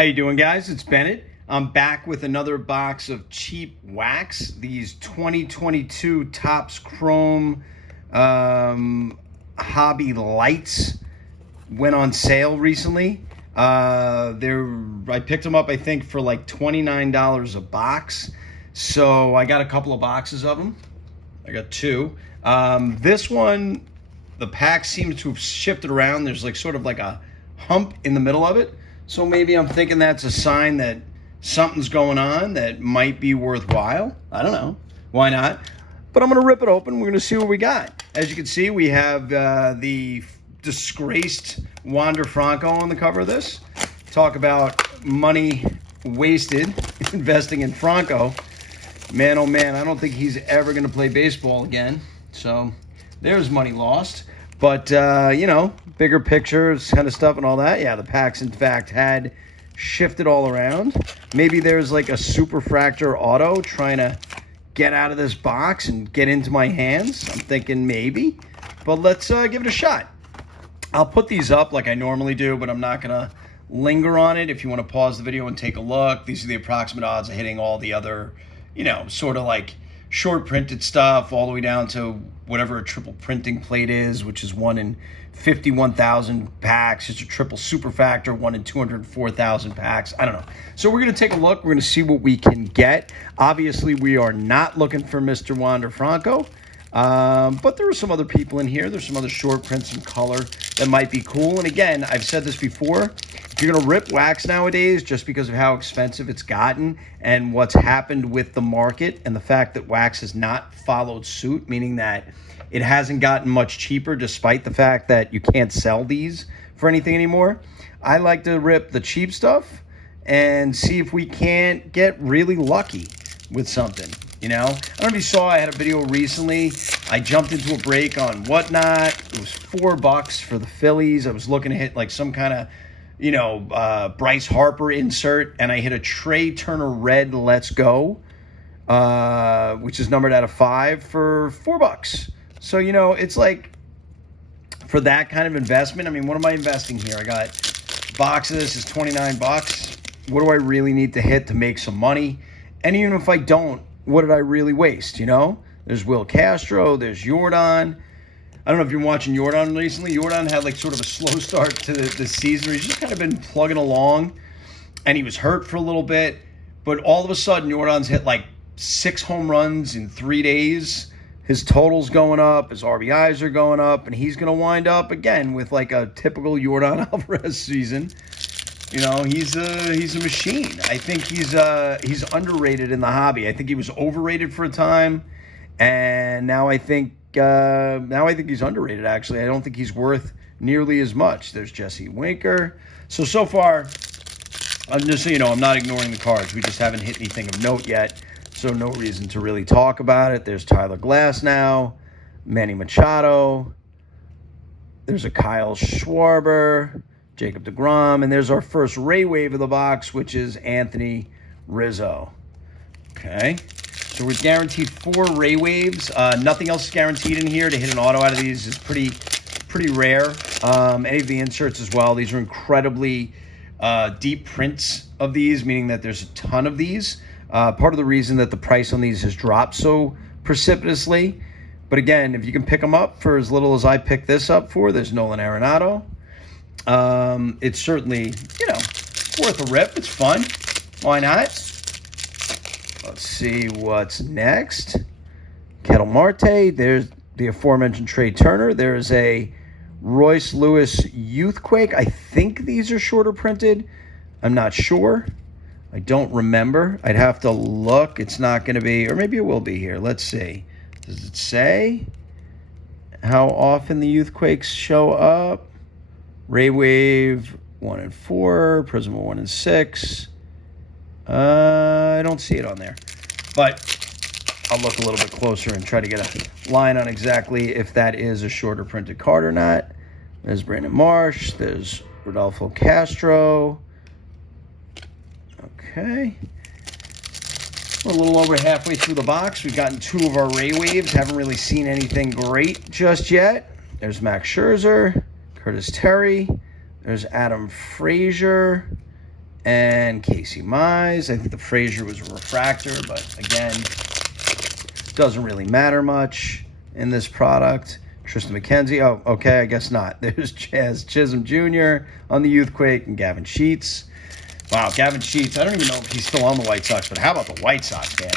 How you doing, guys? It's Bennett. I'm back with another box of cheap wax. These 2022 Topps Chrome Hobby Lights went on sale recently. I picked them up, I think, for like $29 a box. So I got a couple of boxes of them. I got two. This one, the pack seems to have shifted around. There's like sort of like a hump in the middle of it. So maybe I'm thinking that's a sign that something's going on that might be worthwhile. I don't know. Why not? But I'm going to rip it open. We're going to see what we got. As you can see, we have the disgraced Wander Franco on the cover of this. Talk about money wasted investing in Franco. Man, oh man, I don't think he's ever going to play baseball again. So there's money lost. But, you know, bigger pictures kind of stuff and all that. Yeah, the packs, in fact, had shifted all around. Maybe there's like a superfractor auto trying to get out of this box and get into my hands. I'm thinking maybe. But let's give it a shot. I'll put these up like I normally do, but I'm not going to linger on it. If you want to pause the video and take a look, these are the approximate odds of hitting all the other, you know, sort of like short printed stuff all the way down to whatever a triple printing plate is, which is 1 in 51,000 packs. It's a triple superfactor, 1 in 204,000 packs. I don't know. So we're going to take a look. We're going to see what we can get. Obviously, we are not looking for Mr. Wander Franco, but there are some other people in here. There's some other short prints and color that might be cool. And again, I've said this before, if you're going to rip wax nowadays just because of how expensive it's gotten and what's happened with the market and the fact that wax has not followed suit, meaning that it hasn't gotten much cheaper despite the fact that you can't sell these for anything anymore. I like to rip the cheap stuff and see if we can't get really lucky with something. You know, I don't know if you saw, I had a video recently. I jumped into a break on Whatnot. It was $4 for the Phillies. I was looking to hit like some kind of, you know, Bryce Harper insert, and I hit a Trey Turner Red Let's Go, which is numbered out of 5 for $4. So, you know, it's like for that kind of investment, I mean, what am I investing here? I got a box of this is $29. What do I really need to hit to make some money? And even if I don't, what did I really waste, you know? There's Will Castro, there's Jordan. I don't know if you're watching Jordan recently. Jordan had like sort of a slow start to the season. He's just kind of been plugging along, and he was hurt for a little bit. But all of a sudden, Jordan's hit like 6 home runs in 3 days. His total's going up, his RBIs are going up, and he's going to wind up again with like a typical Jordan Alvarez season. You know, he's a machine. I think he's underrated in the hobby. I think he was overrated for a time, and now I think he's underrated. Actually, I don't think he's worth nearly as much. There's Jesse Winker. So far, I'm just so you know, I'm not ignoring the cards. We just haven't hit anything of note yet, so no reason to really talk about it. There's Tyler Glasnow, Manny Machado. There's a Kyle Schwarber, Jacob deGrom, and there's our first Ray wave of the box, which is Anthony Rizzo. Okay, so we're guaranteed 4 Ray waves. Nothing else is guaranteed in here. To hit an auto out of these is pretty rare. Any of the inserts as well. These are incredibly deep prints of these, meaning that there's a ton of these. Part of the reason that the price on these has dropped so precipitously. But again, if you can pick them up for as little as I picked this up for, there's Nolan Arenado. It's certainly, you know, worth a rip. It's fun. Why not? Let's see what's next. Kettle Marte. There's the aforementioned Trey Turner. There's a Royce Lewis Youthquake. I think these are shorter printed. I'm not sure. I don't remember. I'd have to look. It's not going to be, or maybe it will be here. Let's see. Does it say how often the Youthquakes show up? Ray Wave 1 in 4, Prism 1 in 6. I don't see it on there, but I'll look a little bit closer and try to get a line on exactly if that is a shorter printed card or not. There's Brandon Marsh. There's Rodolfo Castro. Okay. We're a little over halfway through the box. We've gotten 2 of our Ray waves. Haven't really seen anything great just yet. There's Max Scherzer. Curtis Terry. There's Adam Frazier. And Casey Mize. I think the Frazier was a refractor, but again, doesn't really matter much in this product. Tristan McKenzie. Oh, okay, I guess not. There's Chaz Chisholm Jr. on the Youthquake and Gavin Sheets. Wow, Gavin Sheets. I don't even know if he's still on the White Sox, but how about the White Sox, man?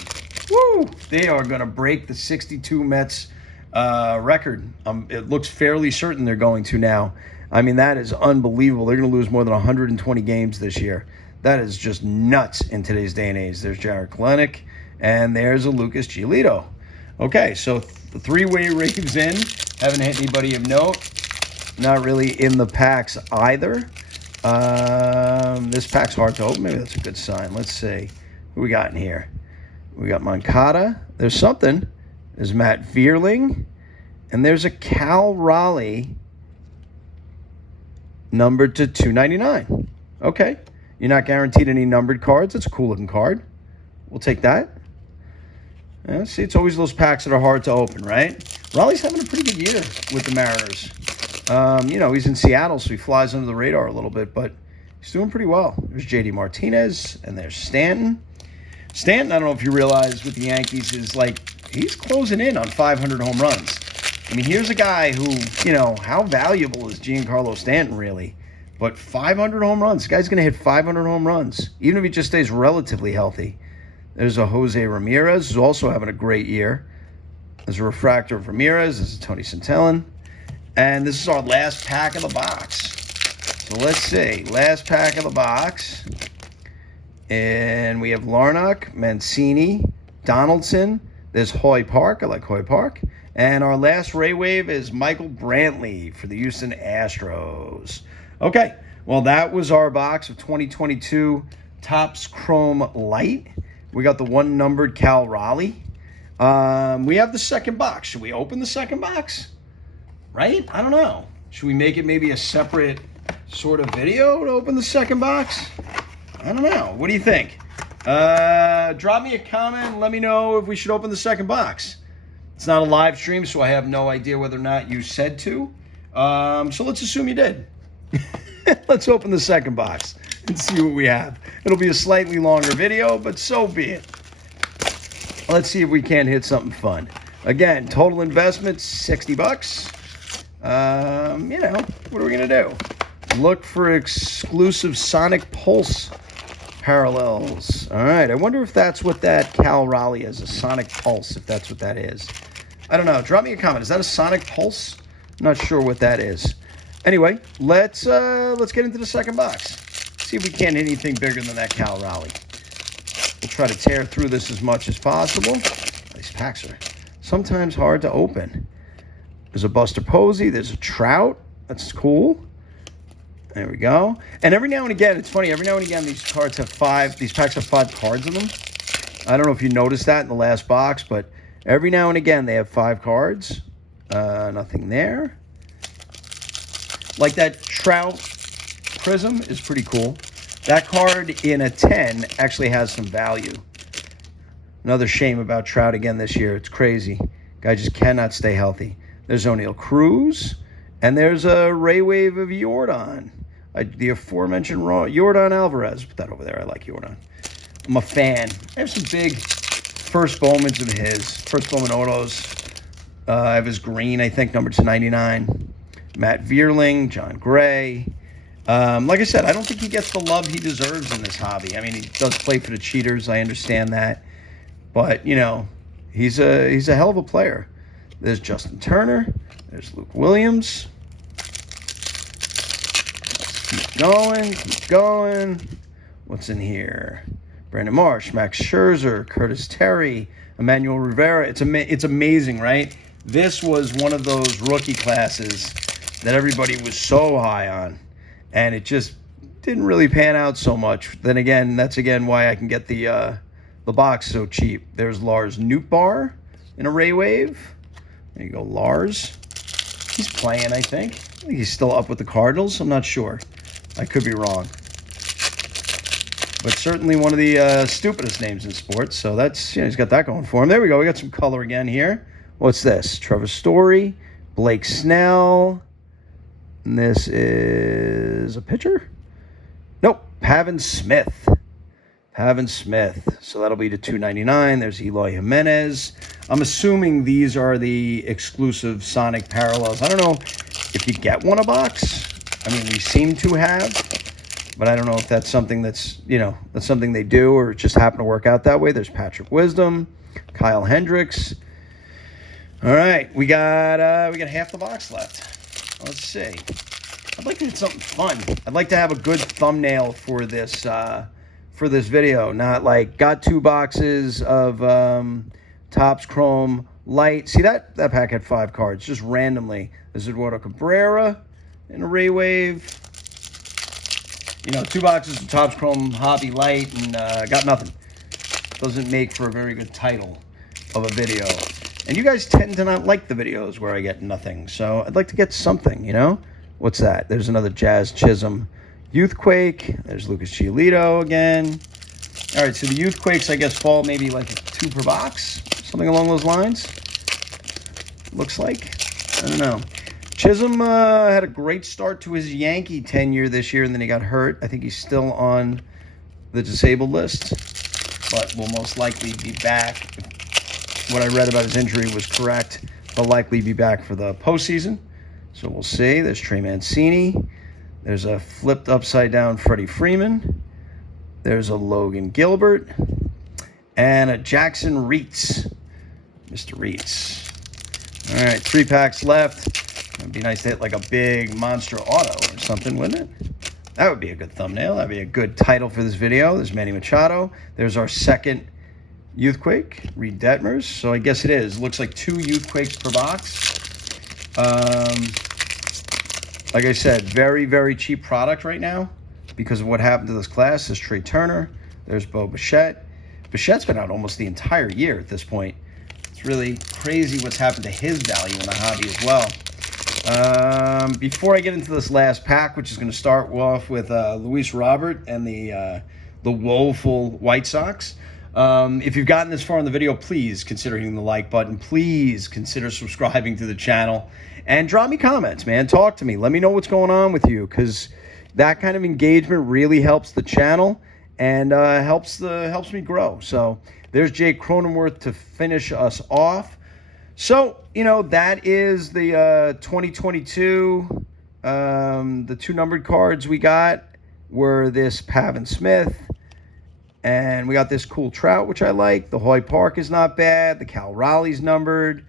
Woo! They are going to break the 62 Mets record. It looks fairly certain they're going to now. I mean, that is unbelievable. They're going to lose more than 120 games this year. That is just nuts in today's day and age. There's Jarred Kelenic, and there's a Lucas Giolito. Okay, so the three-way raves in. Haven't hit anybody of note. Not really in the packs either. This pack's hard to open. Maybe that's a good sign. Let's see. Who we got in here? We got Moncada. There's something. There's Matt Vierling. And there's a Cal Raleigh numbered to 299. Okay. You're not guaranteed any numbered cards. That's a cool-looking card. We'll take that. Yeah, see, it's always those packs that are hard to open, right? Raleigh's having a pretty good year with the Mariners. He's in Seattle, so he flies under the radar a little bit, but he's doing pretty well. There's J.D. Martinez, and there's Stanton. Stanton, I don't know if you realize, with the Yankees, is he's closing in on 500 home runs. I mean, here's a guy who, how valuable is Giancarlo Stanton really? But 500 home runs. This guy's going to hit 500 home runs, even if he just stays relatively healthy. There's a Jose Ramirez, who's also having a great year. There's a refractor of Ramirez. This is Tony Santellan. And this is our last pack of the box. So let's see. Last pack of the box. And we have Larnach, Mancini, Donaldson. There's Hoy Park. I like Hoy Park. And our last Ray Wave is Michael Brantley for the Houston Astros. Okay. Well, that was our box of 2022 Topps Chrome Light. We got the one numbered Cal Raleigh. We have the second box. Should we open the second box? Right? I don't know. Should we make it maybe a separate sort of video to open the second box? I don't know. What do you think? Drop me a comment and let me know if we should open the second box. It's not a live stream, so I have no idea whether or not you said to. So let's assume you did. Let's open the second box and see what we have. It'll be a slightly longer video, but so be it. Let's see if we can't hit something fun. Again, total investment, $60. What are we going to do? Look for exclusive Sonic Pulse parallels. All right, I wonder if that's what that Cal Raleigh is, a Sonic Pulse, if that's what that is. I don't know. Drop me a comment. Is that a Sonic Pulse? I'm not sure what that is. Anyway, let's get into the second box. See if we can't hit anything bigger than that Cal Raleigh. We'll try to tear through this as much as possible. These packs are sometimes hard to open. There's a Buster Posey. There's a Trout. That's cool. There we go. And every now and again, it's funny. Every now and again, these packs have 5 cards in them. I don't know if you noticed that in the last box, but every now and again, they have 5 cards. Nothing there. Like that Trout Prism is pretty cool. That card in a 10 actually has some value. Another shame about Trout again this year. It's crazy. Guy just cannot stay healthy. There's O'Neal Cruz. And there's a Ray Wave of Yordan. The aforementioned Yordan Alvarez. Put that over there. I like Yordan. I'm a fan. I have some big first Bowmans of his. First Bowman autos. I have his green, I think, number 299. Matt Vierling, John Gray. Like I said, I don't think he gets the love he deserves in this hobby. I mean, he does play for the cheaters. I understand that. But, he's a hell of a player. There's Justin Turner. There's Luke Williams. Keep going. What's in here? Brandon Marsh, Max Scherzer, Curtis Terry, Emmanuel Rivera. It's amazing, right? This was one of those rookie classes that everybody was so high on, and it just didn't really pan out so much. Then again, that's why I can get the box so cheap. There's Lars Nootbaar in a Ray Wave. There you go, Lars. He's playing, I think. I think he's still up with the Cardinals. I'm not sure. I could be wrong. But certainly one of the stupidest names in sports. So that's, he's got that going for him. There we go. We got some color again here. What's this? Trevor Story, Blake Snell. And this is a pitcher? Nope. Pavin Smith. Pavin Smith. So that'll be to $2.99. There's Eloy Jimenez. I'm assuming these are the exclusive Sonic parallels. I don't know if you get one a box. I mean, we seem to have, but I don't know if that's something that's, that's something they do or it just happened to work out that way. There's Patrick Wisdom, Kyle Hendricks. All right, we got half the box left. Let's see. I'd like to do something fun. I'd like to have a good thumbnail for this video. Not like got 2 boxes of Topps Chrome Light. See that pack had 5 cards just randomly. There's Eduardo Cabrera and a Ray Wave. 2 boxes of Topps Chrome Hobby Light and got nothing. Doesn't make for a very good title of a video. And you guys tend to not like the videos where I get nothing. So I'd like to get something, What's that? There's another Jazz Chisholm Youthquake. There's Lucas Giolito again. All right, so the Youthquakes, I guess, fall maybe like 2 per box. Something along those lines. Looks like. I don't know. Chisholm had a great start to his Yankee tenure this year, and then he got hurt. I think he's still on the disabled list, but will most likely be back. What I read about his injury was correct. He'll likely be back for the postseason. So we'll see. There's Trey Mancini. There's a flipped upside down Freddie Freeman. There's a Logan Gilbert. And a Jackson Reitz. Mr. Reitz. All right, 3 packs left. It'd be nice to hit like a big monster auto or something, wouldn't it? That would be a good thumbnail. That'd be a good title for this video. There's Manny Machado. There's our second Youthquake, Reed Detmers. So I guess it is. Looks like 2 Youthquakes per box. Like I said, very, very cheap product right now because of what happened to this class. There's Trey Turner. There's Bo Bichette. Bichette's been out almost the entire year at this point. It's really crazy what's happened to his value in the hobby as well. Before I get into this last pack, which is going to start off with Luis Robert and the woeful White Sox. If you've gotten this far in the video, please consider hitting the like button. Please consider subscribing to the channel. And drop me comments, man. Talk to me. Let me know what's going on with you, because that kind of engagement really helps the channel and helps me grow. So there's Jake Cronenworth to finish us off. So, that is the 2022. The 2 numbered cards we got were this Pavin Smith. And we got this cool Trout, which I like. The Hoy Park is not bad. The Cal Raleigh's numbered.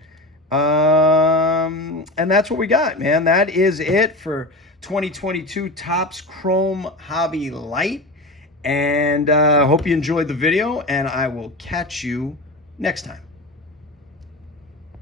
And that's what we got, man. That is it for 2022 Topps Chrome Hobby Light. And hope you enjoyed the video, and I will catch you next time.